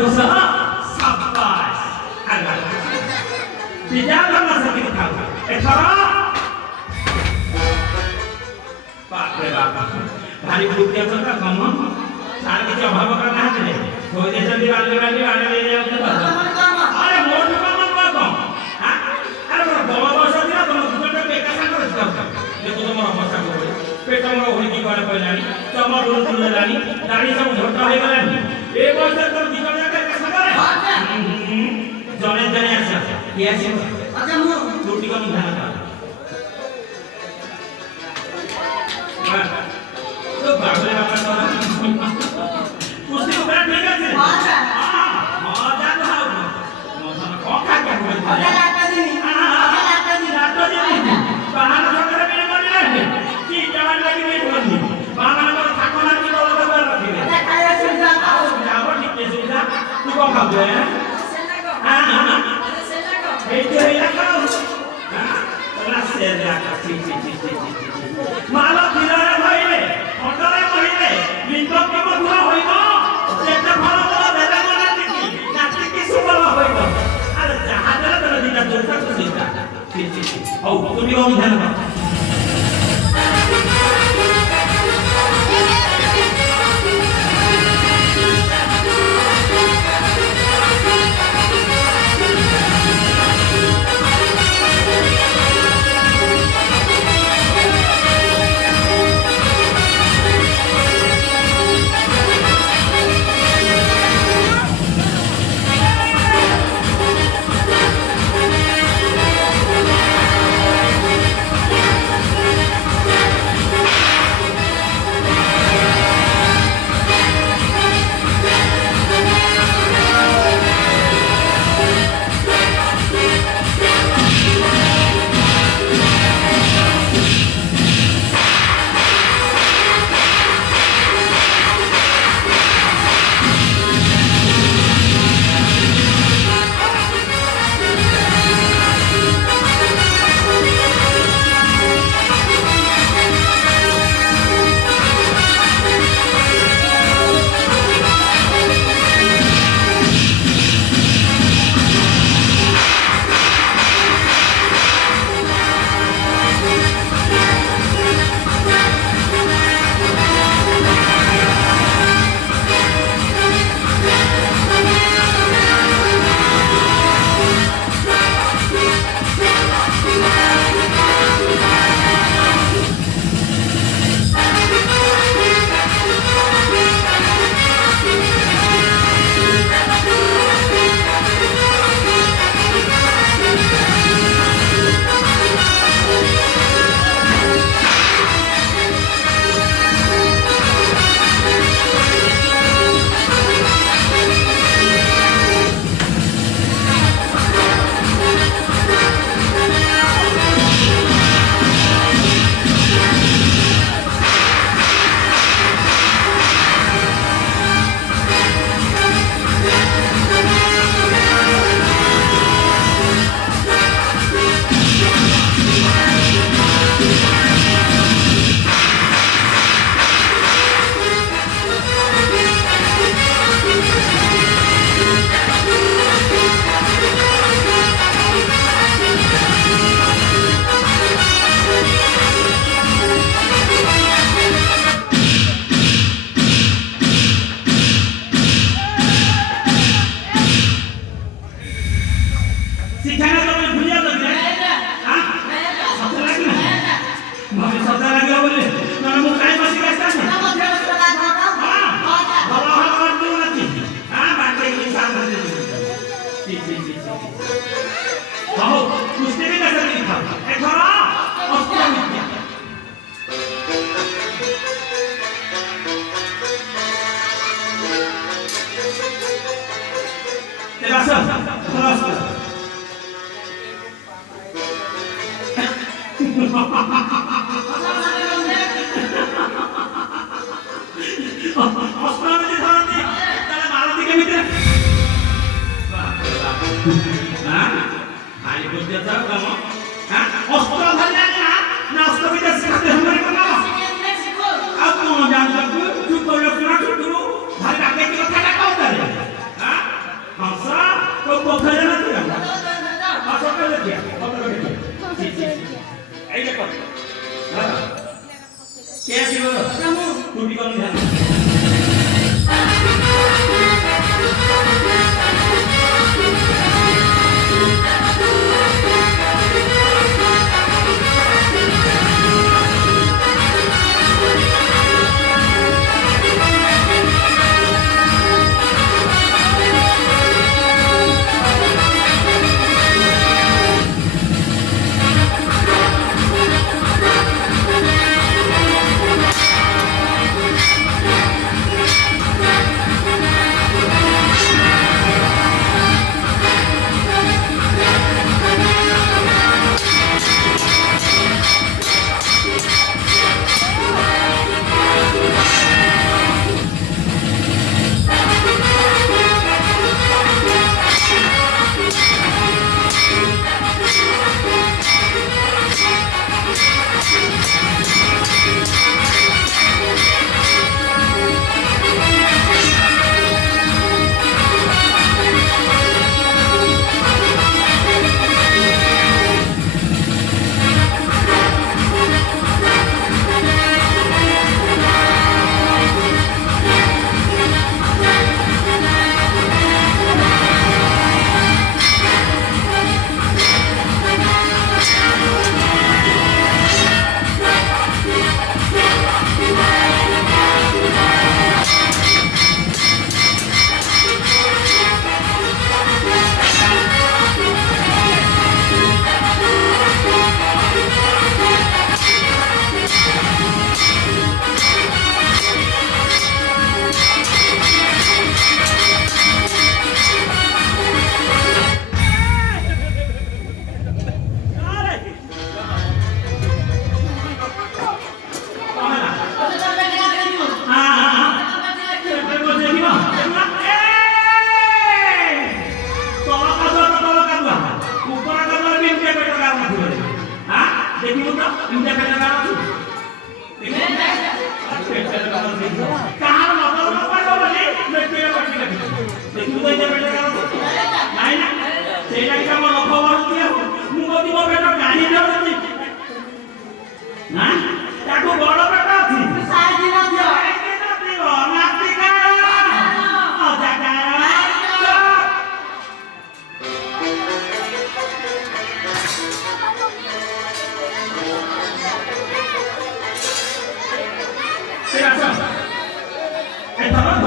खुश शाबाश पिजा लगा सके था एथरा बाप रे बाप भारी भूखे तो का कम सार के अभाव का ना है हो जे जल्दी वाली आने ले जाओ अरे मोट का मन कम हां अरे बाबा बस दिया तुम दुकान पे कैसा कर सकते देखो तुम अवस्था को पेट में होई की बारे पहलानी चमा डोल चल लानी दाढ़ी सब झोटा हो गलानी ए बस तुम दुकान जाके कैसा करे जने जने आछा के आछे अच्छा मु रोटी का ध्यान रखा तो बाबरे बाबा तो उसके ऊपर ठीक है हां हां जा रहा हूं मौसम को खा के अरे लाटा दी बाहर सकर मेरे मन में की जवान लगी नहीं होनी बाहर को ठाकुर की बोल कर रखी है अरे खाया सुविधा आओ जाओ ठीक है सुविधा तू को खा दे हां हां अरे से लगो ए जे लगाओ हां तोरा से लगा सी माला दिलारे भाईले অটরে মহিলে লিঙ্গকে মধুর হইব যেটা ভালো ভালো বেলা মনে দেখি নাচি কিছু বলা হইব আর জাহাজের ধরে দিটা দৌড়া তো চিন্তা হও তুমি অনুধান করো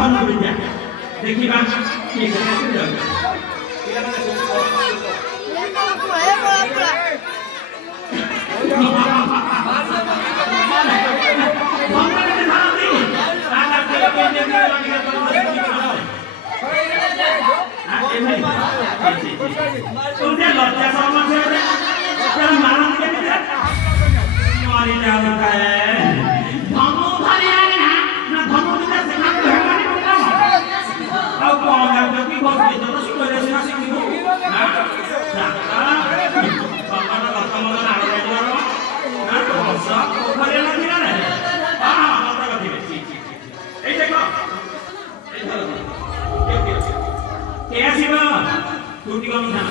ধর্ম বিদ্যা দেখিবা ঠিক আছে লজ্জা সমাজ মারা মারি যাওয়া ধর্ম ভারী লাগে না না ধর্ম দিতে সেখানে হেমানি করলাম আর কোন কি বলতে তো শুনে রেছে না শিখিব না বাবাটা কথা বলা না আগে যাও না তো সব ওখানে না দিনা না আমার কথা দিবে এই দেখো এই ধরো কে আসিবা টুটি কম না